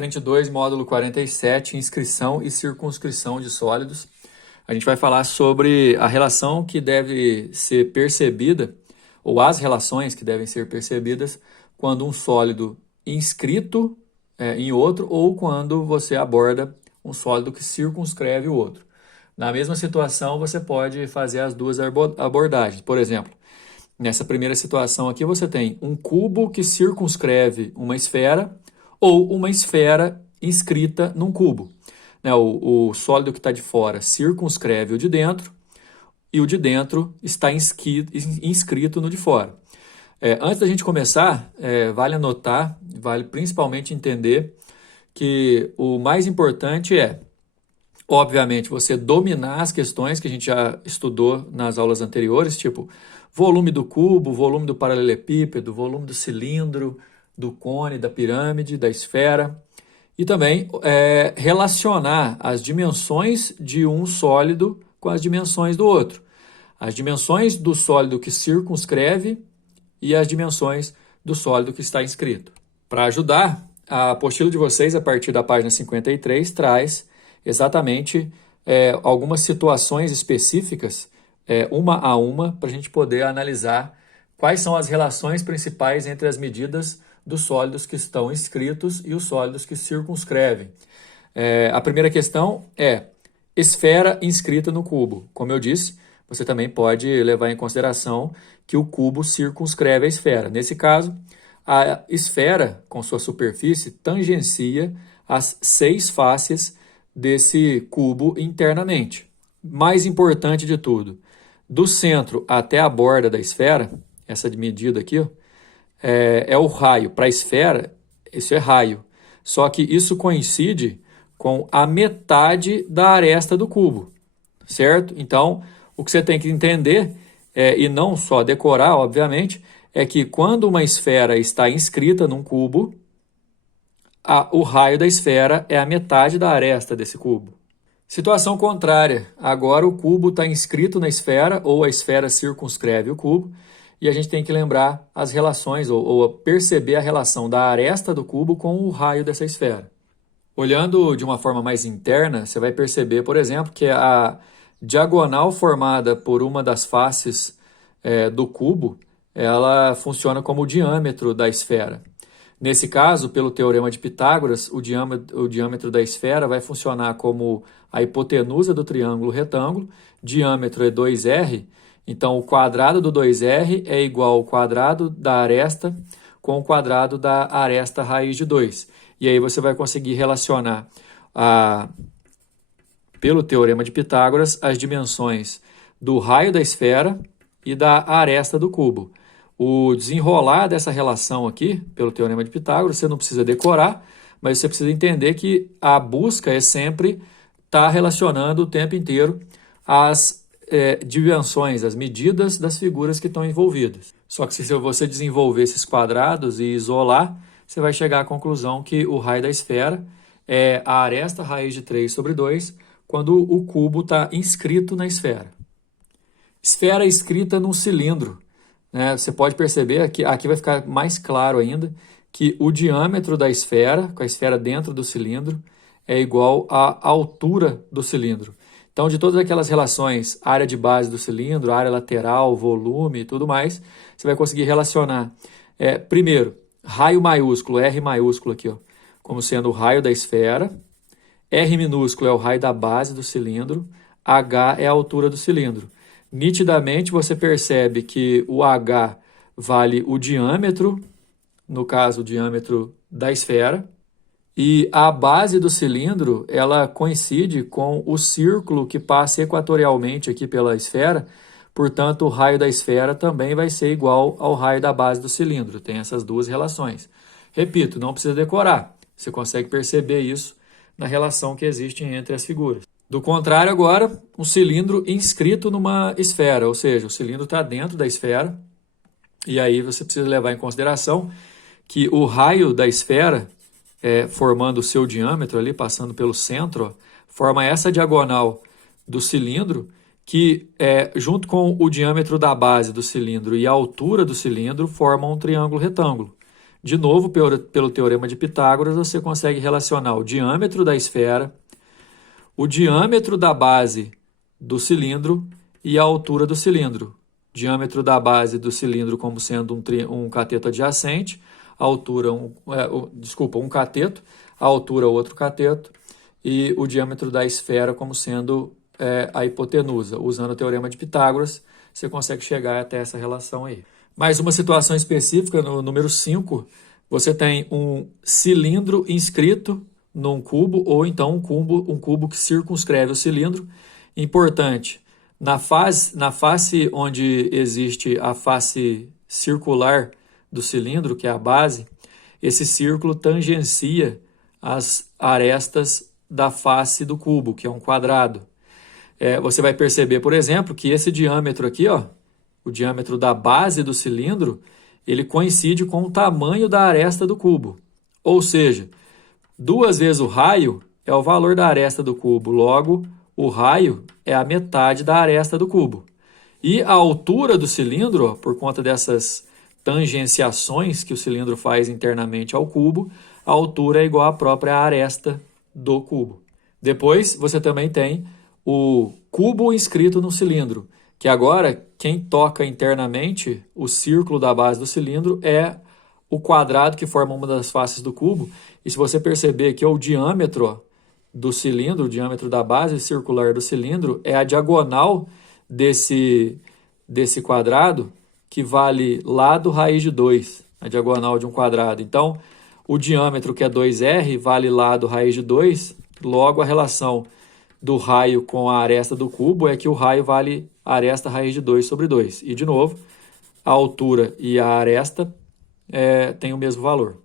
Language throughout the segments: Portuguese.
Frente 2, módulo 47, inscrição e circunscrição de sólidos. A gente vai falar sobre a relação que deve ser percebida, ou as relações que devem ser percebidas quando um sólido inscrito em outro ou quando você aborda um sólido que circunscreve o outro. Na mesma situação, você pode fazer as duas abordagens. Por exemplo, nessa primeira situação aqui, você tem um cubo que circunscreve uma esfera ou uma esfera inscrita num cubo. O sólido que está de fora circunscreve o de dentro e o de dentro está inscrito no de fora. Antes da gente começar, vale anotar, vale principalmente entender que o mais importante é, obviamente, você dominar as questões que a gente já estudou nas aulas anteriores, tipo volume do cubo, volume do paralelepípedo, volume do cilindro, do cone, da pirâmide, da esfera. E também relacionar as dimensões de um sólido com as dimensões do outro. As dimensões do sólido que circunscreve e as dimensões do sólido que está inscrito. Para ajudar, a apostila de vocês, a partir da página 53, traz exatamente algumas situações específicas, uma a uma, para a gente poder analisar quais são as relações principais entre as medidas dos sólidos que estão inscritos e os sólidos que circunscrevem. A primeira questão é esfera inscrita no cubo. Como eu disse, você também pode levar em consideração que o cubo circunscreve a esfera. Nesse caso, a esfera, com sua superfície, tangencia as 6 faces desse cubo internamente. Mais importante de tudo, do centro até a borda da esfera, essa medida aqui, é o raio. Para a esfera, isso é raio. Só que isso coincide com a metade da aresta do cubo, certo? Então, o que você tem que entender, e não só decorar, obviamente, é que quando uma esfera está inscrita num cubo, o raio da esfera é a metade da aresta desse cubo. Situação contrária, agora o cubo está inscrito na esfera ou a esfera circunscreve o cubo e a gente tem que lembrar as relações ou perceber a relação da aresta do cubo com o raio dessa esfera. Olhando de uma forma mais interna, você vai perceber, por exemplo, que a diagonal formada por uma das faces do cubo, ela funciona como o diâmetro da esfera. Nesse caso, pelo teorema de Pitágoras, o diâmetro da esfera vai funcionar como a hipotenusa do triângulo retângulo, diâmetro é 2r, então o quadrado do 2r é igual ao quadrado da aresta com o quadrado da aresta raiz de 2. E aí você vai conseguir relacionar, pelo teorema de Pitágoras, as dimensões do raio da esfera e da aresta do cubo. O desenrolar dessa relação aqui, pelo teorema de Pitágoras, você não precisa decorar, mas você precisa entender que a busca é sempre estar relacionando o tempo inteiro as dimensões, as medidas das figuras que estão envolvidas. Só que se você desenvolver esses quadrados e isolar, você vai chegar à conclusão que o raio da esfera é a aresta raiz de 3 sobre 2, quando o cubo está inscrito na esfera. Esfera inscrita num cilindro. Você pode perceber que aqui vai ficar mais claro ainda que o diâmetro da esfera, com a esfera dentro do cilindro, é igual à altura do cilindro. Então, de todas aquelas relações, área de base do cilindro, área lateral, volume e tudo mais, você vai conseguir relacionar, primeiro, raio maiúsculo, R maiúsculo aqui, como sendo o raio da esfera, R minúsculo é o raio da base do cilindro, H é a altura do cilindro. Nitidamente você percebe que o H vale o diâmetro, no caso o diâmetro da esfera, e a base do cilindro ela coincide com o círculo que passa equatorialmente aqui pela esfera, portanto o raio da esfera também vai ser igual ao raio da base do cilindro, tem essas duas relações. Repito, não precisa decorar, você consegue perceber isso na relação que existe entre as figuras. Do contrário, agora, um cilindro inscrito numa esfera, ou seja, o cilindro está dentro da esfera, e aí você precisa levar em consideração que o raio da esfera, formando o seu diâmetro ali, passando pelo centro, forma essa diagonal do cilindro, que junto com o diâmetro da base do cilindro e a altura do cilindro, formam um triângulo retângulo. De novo, pelo teorema de Pitágoras, você consegue relacionar o diâmetro da esfera, o diâmetro da base do cilindro e a altura do cilindro. Diâmetro da base do cilindro como sendo um cateto adjacente, a altura, um cateto, a altura outro cateto, e o diâmetro da esfera como sendo a hipotenusa. Usando o teorema de Pitágoras, você consegue chegar até essa relação aí. Mais uma situação específica, no número 5, você tem um cilindro inscrito num cubo, ou então um cubo que circunscreve o cilindro. Importante, na face onde existe a face circular do cilindro, que é a base, esse círculo tangencia as arestas da face do cubo, que é um quadrado. Você vai perceber, por exemplo, que esse diâmetro aqui, ó, o diâmetro da base do cilindro, ele coincide com o tamanho da aresta do cubo. Ou seja, 2 vezes o raio é o valor da aresta do cubo, logo, o raio é a metade da aresta do cubo. E a altura do cilindro, ó, por conta dessas tangenciações que o cilindro faz internamente ao cubo, a altura é igual à própria aresta do cubo. Depois, você também tem o cubo inscrito no cilindro, que agora, quem toca internamente o círculo da base do cilindro é o quadrado que forma uma das faces do cubo. E se você perceber que o diâmetro do cilindro, o diâmetro da base circular do cilindro, é a diagonal desse quadrado, que vale lado raiz de 2, a diagonal de um quadrado. Então, o diâmetro, que é 2r, vale lado raiz de 2, logo a relação do raio com a aresta do cubo é que o raio vale aresta raiz de 2 sobre 2. E, de novo, a altura e a aresta têm o mesmo valor.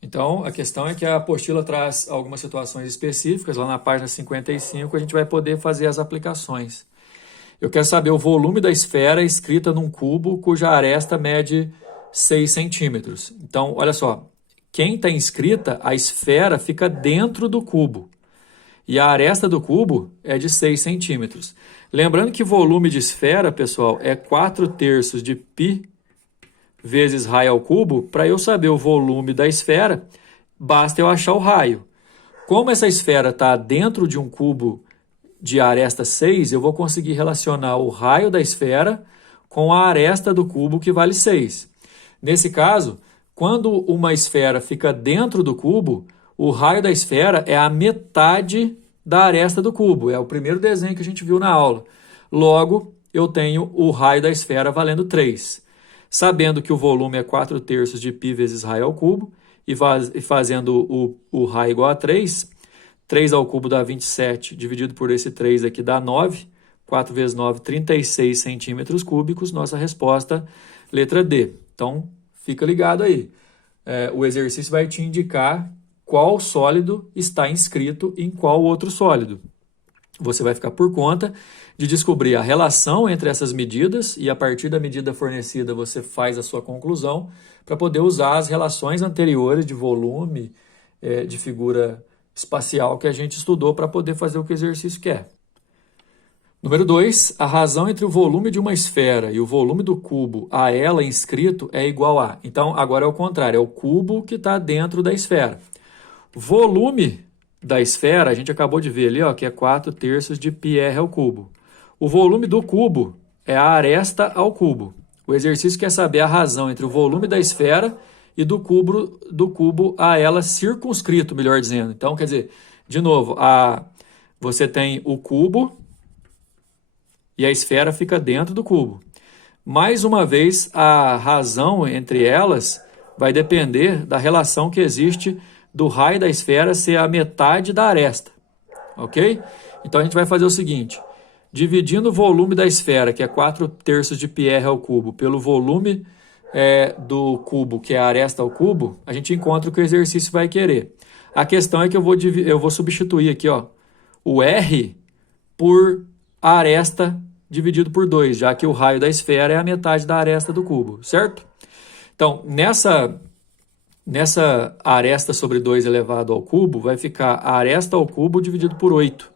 Então, a questão é que a apostila traz algumas situações específicas. Lá na página 55, a gente vai poder fazer as aplicações. Eu quero saber o volume da esfera escrita num cubo cuja aresta mede 6 centímetros. Então, olha só, quem está inscrita, a esfera fica dentro do cubo. E a aresta do cubo é de 6 centímetros. Lembrando que volume de esfera, pessoal, é 4/3 de π vezes raio ao cubo. Para eu saber o volume da esfera, basta eu achar o raio. Como essa esfera está dentro de um cubo de aresta 6, eu vou conseguir relacionar o raio da esfera com a aresta do cubo, que vale 6. Nesse caso, quando uma esfera fica dentro do cubo, o raio da esfera é a metade da aresta do cubo. É o primeiro desenho que a gente viu na aula. Logo, eu tenho o raio da esfera valendo 3. Sabendo que o volume é 4/3 de π vezes raio ao cubo, e fazendo o raio igual a 3, 3 ao cubo dá 27, dividido por esse 3 aqui dá 9. 4 vezes 9, 36 centímetros cúbicos. Nossa resposta, letra D. Então, fica ligado aí. O exercício vai te indicar qual sólido está inscrito em qual outro sólido. Você vai ficar por conta de descobrir a relação entre essas medidas e, a partir da medida fornecida, você faz a sua conclusão para poder usar as relações anteriores de volume, de figura espacial que a gente estudou para poder fazer o que o exercício quer. Número 2, a razão entre o volume de uma esfera e o volume do cubo a ela inscrito é igual a... Então, agora é o contrário, é o cubo que está dentro da esfera. Volume da esfera, a gente acabou de ver ali, ó, que é 4/3 de πr ao cubo. O volume do cubo é a aresta ao cubo. O exercício quer saber a razão entre o volume da esfera e do cubo a ela circunscrito, melhor dizendo. Então, quer dizer, de novo, você tem o cubo e a esfera fica dentro do cubo. Mais uma vez, a razão entre elas vai depender da relação que existe do raio da esfera ser a metade da aresta, ok? Então, a gente vai fazer o seguinte, dividindo o volume da esfera, que é 4/3 de πr ao cubo, pelo volume do cubo, que é a aresta ao cubo, a gente encontra o que o exercício vai querer. A questão é que eu vou substituir aqui, ó, o R por a aresta dividido por 2, já que o raio da esfera é a metade da aresta do cubo, certo? Então, nessa aresta sobre 2 elevado ao cubo, vai ficar a aresta ao cubo dividido por 8.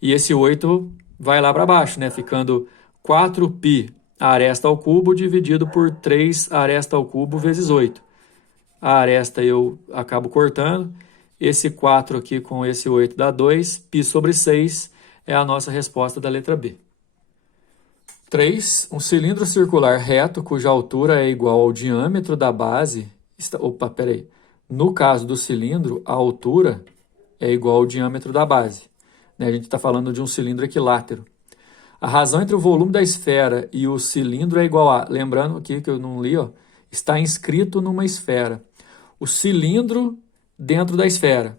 E esse 8 vai lá para baixo, né? Ficando 4π aresta ao cubo dividido por 3 aresta ao cubo vezes 8. a aresta eu acabo cortando. Esse 4 aqui com esse 8 dá 2. Π sobre 6 é a nossa resposta da letra B. 3. Um cilindro circular reto cuja altura é igual ao diâmetro da base. Opa, peraí. No caso do cilindro, a altura é igual ao diâmetro da base. A gente está falando de um cilindro equilátero. A razão entre o volume da esfera e o cilindro é igual a... Lembrando aqui que eu não li, ó, está inscrito numa esfera. O cilindro dentro da esfera.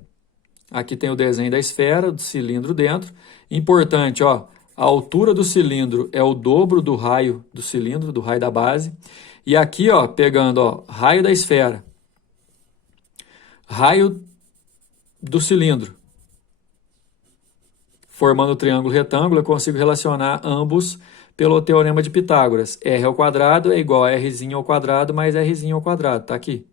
Aqui tem o desenho da esfera, do cilindro dentro. Importante, ó, a altura do cilindro é o dobro do raio do cilindro, do raio da base. E aqui, ó, pegando, ó, raio da esfera, raio do cilindro, formando o triângulo retângulo, eu consigo relacionar ambos pelo teorema de Pitágoras. R ao quadrado é igual a Rzinho ao quadrado mais Rzinho ao quadrado, tá aqui.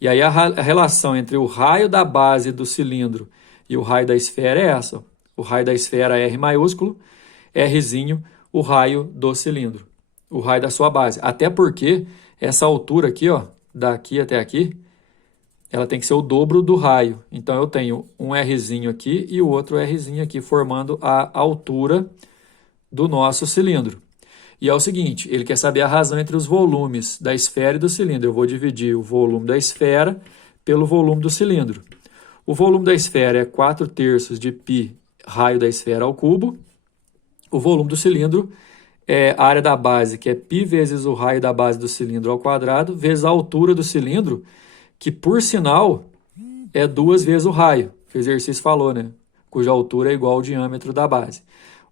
E aí a relação entre o raio da base do cilindro e o raio da esfera é essa. Ó. O raio da esfera é R maiúsculo, Rzinho, o raio do cilindro, o raio da sua base. Até porque essa altura aqui, ó, daqui até aqui, ela tem que ser o dobro do raio. Então, eu tenho um Rzinho aqui e o outro Rzinho aqui, formando a altura do nosso cilindro. E é o seguinte, ele quer saber a razão entre os volumes da esfera e do cilindro. Eu vou dividir o volume da esfera pelo volume do cilindro. O volume da esfera é 4/3 de π raio da esfera ao cubo. O volume do cilindro é a área da base, que é π vezes o raio da base do cilindro ao quadrado, vezes a altura do cilindro, que, por sinal, é 2 vezes o raio, que o exercício falou, né? Cuja altura é igual ao diâmetro da base.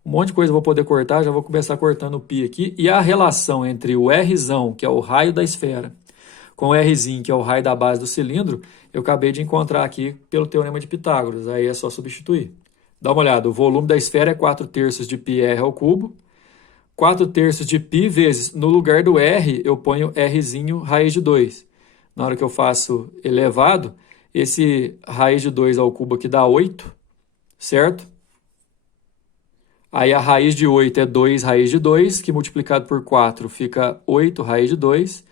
Um monte de coisa eu vou poder cortar, já vou começar cortando o π aqui. E a relação entre o Rzão, que é o raio da esfera, com o Rzinho, que é o raio da base do cilindro, eu acabei de encontrar aqui pelo teorema de Pitágoras. Aí é só substituir. Dá uma olhada, o volume da esfera é 4/3 de πr ao cubo. 4/3 de π vezes, no lugar do R, eu ponho Rzinho raiz de 2. Na hora que eu faço elevado, esse raiz de 2 ao cubo aqui dá 8, certo? Aí a raiz de 8 é 2 raiz de 2, que multiplicado por 4 fica 8 raiz de 2,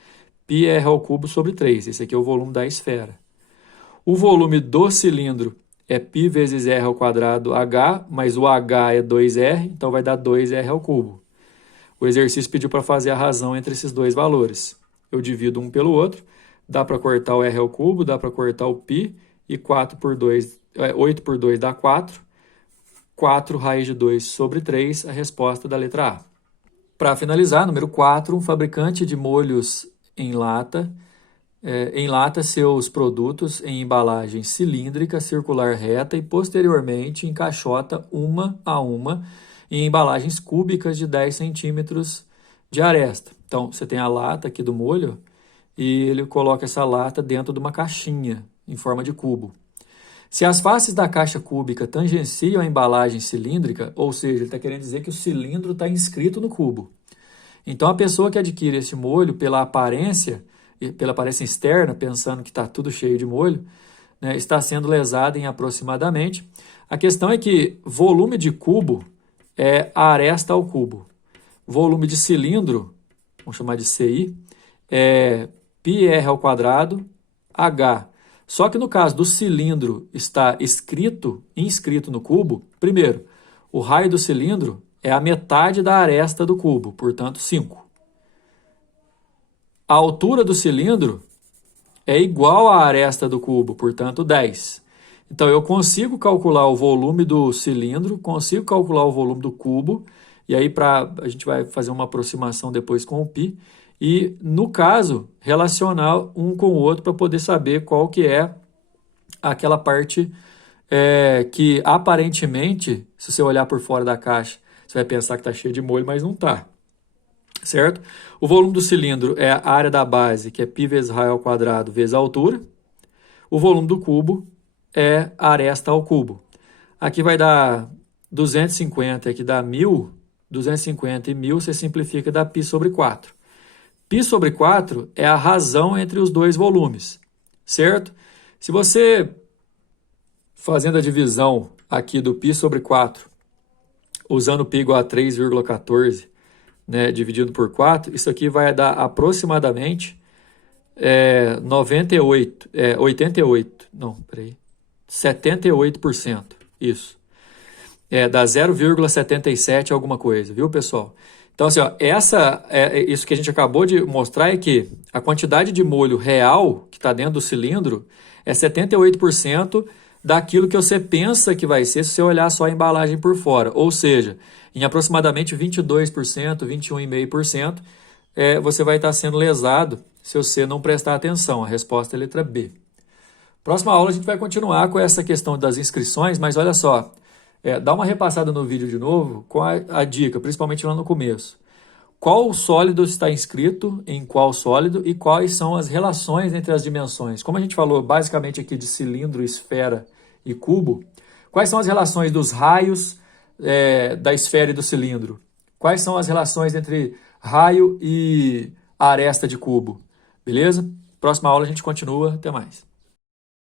πr ao cubo sobre 3. Esse aqui é o volume da esfera. O volume do cilindro é π vezes r ao quadrado h, mas o h é 2r, então vai dar 2r ao cubo. O exercício pediu para fazer a razão entre esses dois valores. Eu divido um pelo outro. Dá para cortar o r ao cubo, dá para cortar o π, e 8 por 2 dá 4. 4 raiz de 2 sobre 3, a resposta da letra A. Para finalizar, número 4, um fabricante de molhos enlata seus produtos em embalagem cilíndrica, circular reta e posteriormente encaixota uma a uma em embalagens cúbicas de 10 centímetros de aresta. Então, você tem a lata aqui do molho, e ele coloca essa lata dentro de uma caixinha em forma de cubo. Se as faces da caixa cúbica tangenciam a embalagem cilíndrica, ou seja, ele está querendo dizer que o cilindro está inscrito no cubo. Então, a pessoa que adquire esse molho pela aparência externa, pensando que está tudo cheio de molho, né, está sendo lesada em aproximadamente. A questão é que volume de cubo é a aresta ao cubo. Volume de cilindro, vamos chamar de CI, é πr ao quadrado, h. Só que no caso do cilindro estar inscrito no cubo, primeiro, o raio do cilindro é a metade da aresta do cubo, portanto 5. A altura do cilindro é igual à aresta do cubo, portanto 10. Então eu consigo calcular o volume do cilindro, consigo calcular o volume do cubo, e aí a gente vai fazer uma aproximação depois com o π, e, no caso, relacionar um com o outro para poder saber qual que é aquela parte que, aparentemente, se você olhar por fora da caixa, você vai pensar que está cheio de molho, mas não está, certo? O volume do cilindro é a área da base, que é π vezes raio ao quadrado vezes a altura. O volume do cubo é a aresta ao cubo. Aqui vai dar 250, aqui dá 1.000, 250 e 1.000, você simplifica, dá π sobre 4. Π sobre 4 é a razão entre os dois volumes, certo? Se você, fazendo a divisão aqui do π sobre 4, usando π igual a 3,14, né, dividido por 4, isso aqui vai dar aproximadamente 88, não, peraí, 78%, isso. Dá 0,77 alguma coisa, viu, pessoal? Então, assim, ó, isso que a gente acabou de mostrar é que a quantidade de molho real que está dentro do cilindro é 78% daquilo que você pensa que vai ser se você olhar só a embalagem por fora. Ou seja, em aproximadamente 22%, 21,5%, você vai estar sendo lesado se você não prestar atenção. A resposta é a letra B. Próxima aula a gente vai continuar com essa questão das inscrições, mas olha só, dá uma repassada no vídeo de novo com a dica, principalmente lá no começo. Qual sólido está inscrito em qual sólido e quais são as relações entre as dimensões? Como a gente falou basicamente aqui de cilindro, esfera e cubo, quais são as relações dos raios da esfera e do cilindro? Quais são as relações entre raio e aresta de cubo? Beleza? Próxima aula a gente continua. Até mais.